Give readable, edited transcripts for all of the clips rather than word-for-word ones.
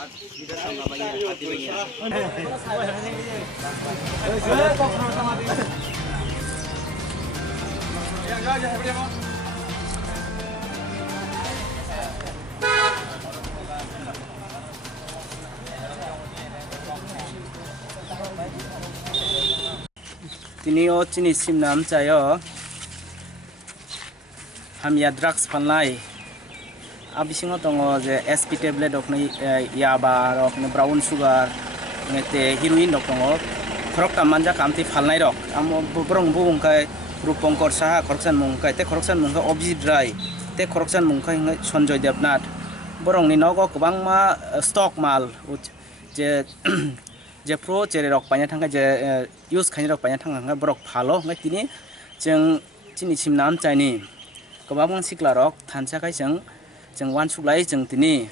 Tini o chini sim nam chayo hamia drugs phalnai abisingo tongo je SP tablet okni yaba rokni brown sugar ngete heroin rok tongo khorokta manja kamti phalnai rok amo borong bungkai rupongkor saha khoroksan mungkai te khoroksan mungkai obji dry te khoroksan mungkai Sanjoy Devnath borong ni nogo kwbangma stock mal je je pro chere rok paina thanga je use khaini rok paina thanga borok phalo ngai tini jeng chini sim nam chaini kwbang sikla rok thansa kai jeng wan suklai jeng tini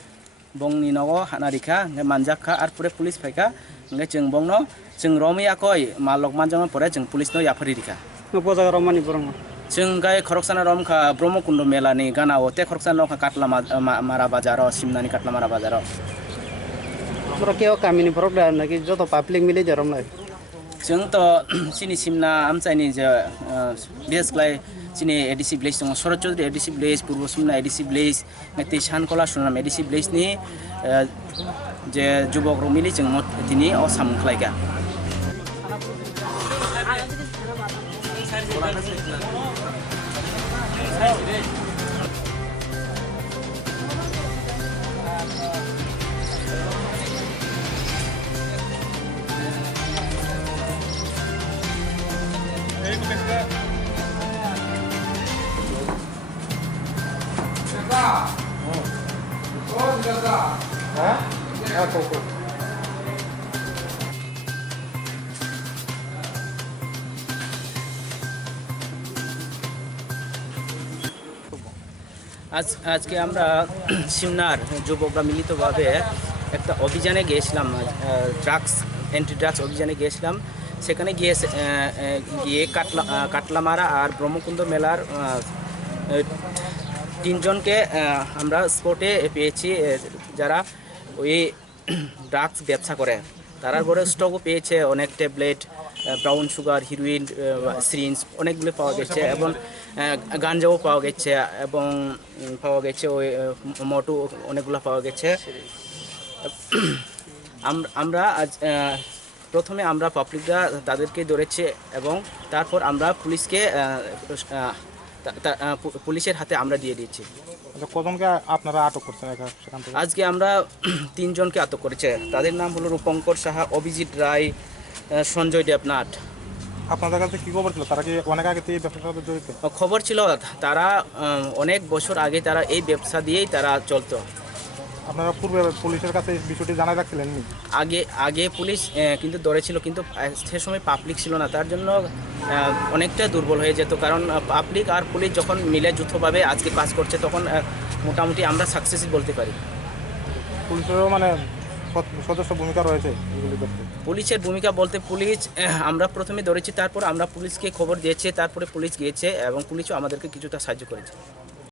bongni nogo hanarika ngai manjakha ar pure police phaika ngai jeng bongno jeng romia koi malok manjang pore jeng police no yapari rika no bojaga romani borong jeng gai khoroksana romkha brahmokund mela ni gana ote khoroksana romkha katla mara bazaro simnani katla mara bazaro boro keo kamini borok da naki joto public mili jorom lai jeng to chini simna amchaini je bes klai chini ADC village tong Sorot Chaudhary ADC village purbo simna ADC village ngati Shankola sunam ADC village ni je jubok ro mili jeng tini o sam khlaiga আজকে আমরা সিমনার যুবকরা মিলিতভাবে একটা অভিযানে গিয়েছিলাম drugs anti drugs অভিযানে গিয়েছিলাম সেখানে গিয়ে কাটলামারা আর ব্রহ্মকুণ্ড মেলার তিনজনকে আমরা স্পটে পেয়েছি যারা ওই ড্রাগস ব্যবসা করে তারা বড় স্টকও পেয়েছে অনেক tablet brown sugar heroine syringe অনেকগুলো পাওয়া গেছে এবং গাঞ্জাও পাওয়া গেছে এবং পাওয়া গেছে ওই মোটু অনেকগুলো পাওয়া গেছে আমরা আজ প্রথমে আমরা পাবলিকরা তাদেরকে ধরেছে এবং তারপর আমরা পুলিশকে পুলিশের হাতে আমরা দিয়ে দিয়েছি কতজনকে আপনারা আটক করছেন সেখান থেকে আজকে আমরা তিনজনকে আটক করেছে তাদের নাম হলো রূপঙ্কর সাহা অভিজিৎ রায় সঞ্জয় দেবনাথ আপনাদের কাছে কি খবর ছিল তারা কি অনেক আগে থেকে এই ব্যবসার সাথে জড়িত খবর ছিল তারা অনেক বছর আগে তারা এই ব্যবসা দিয়েই তারা চলতো আপনারা পূর্বে পুলিশের কাছে এই বিষয়টি জানাই রাখছিলেন আগে পুলিশ কিন্তু ধরেছিল কিন্তু সে সময় পাবলিক ছিল না তার জন্য অনেকটা দুর্বল হয়ে যেত কারণ পাবলিক আর পুলিশ যখন মিলে যৌথভাবে আজকে কাজ করছে তখন মোটামুটি আমরা সাকসেসই বলতে পারি পুলিশেরও মানে সদস্য ভূমিকা রয়েছে এগুলি করতে পুলিশের ভূমিকা বলতে পুলিশ আমরা প্রথমে ধরেছি তারপর আমরা পুলিশকে খবর দিয়েছি তারপরে পুলিশ গিয়েছে এবং পুলিশও আমাদেরকে কিছুটা সাহায্য করেছে